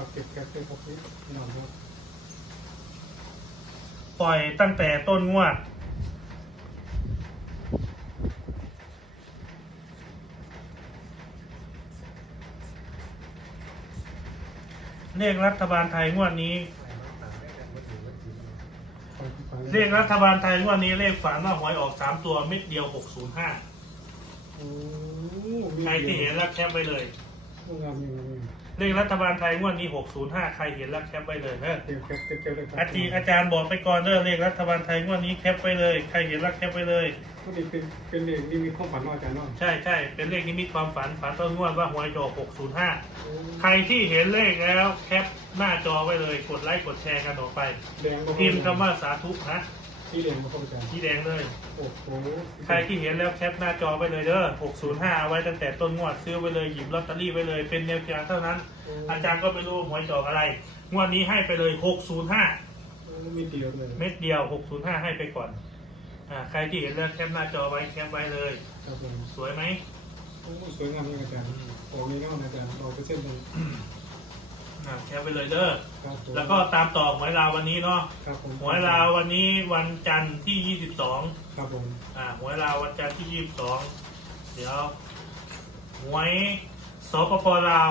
ครับเก็บแคปเก็บครับพี่นองครับปล่อยตั้งแต่ต้นงวด เลขรัฐบาลไทยงวดนี้ เลขรัฐบาลไทยงวดนี้เลขฝันว่าหวยออกสามตัวเม็ดเดียวหกศูนย์ห้าโอ้ใครที่เห็นแล้วแคปไว้เลย เลขรัฐบาลไทยงวดนี้หกศูนย์ห้าใครเห็นแล้วแคปไว้เลยเนอะเก็บแคปเก็บเก็บเลยครัอาจีอาจารย์บอกไปก่อนเด้อเลขรัฐบาลไทยงวดนี้แคปไว้เลย ใครเห็นแล้วแคปไว้เลย ก็นี่เป็นเป็นเลขนี่มีข้อฝันว่าอาจารย์เนาะใช่ใช่เป็นเลขนิมิตความฝันฝันต้นงวดว่าหวยจะออกหกศูนย์ห้าใครที่เห็นเลขแล้วแคปหน้าจอไว้เลย กดไลค์กดแชร์กันออกไป แดงบ่พิมพ์คำว่าสาธุนะ ที่แดงบ่เข้าอาจารย์สีแดงเลย โอ้โหใครที่เห็นแล้วแคปหน้าจอไว้เลยเด้อ605เอาไว้ตั้งแต่ต้นงวดซื้อไว้เลยหยิบลอตเตอรี่ไว้เลย เป็นแนวทางเท่านั้น อาจารย์ก็ไม่รู้ว่าหวยจะออกอะไร งวดนี้ให้ไปเลย 605 มีเดียวเลยเม็ดเดียว 605 ให้ไปก่อนอ่าใครที่เห็นแล้วแคปหน้าจอไว้แคปไว้เลย ครับผมสวยไหม โอ้สวยงามยังอาจารย์โอ้มีเงาอาจารย์เราไปเส้นตรง อ่าแคปไปเลยเด้อครับผมแล้วก็ตามต่อหวยลาววันนี้เนาะครับผมหวยลาววันนี้วันจันทร์ที่ 22ครับผมอ่าหวยลาววันจันทร์ที่ 22 เดี๋ยวหวยสปปลาว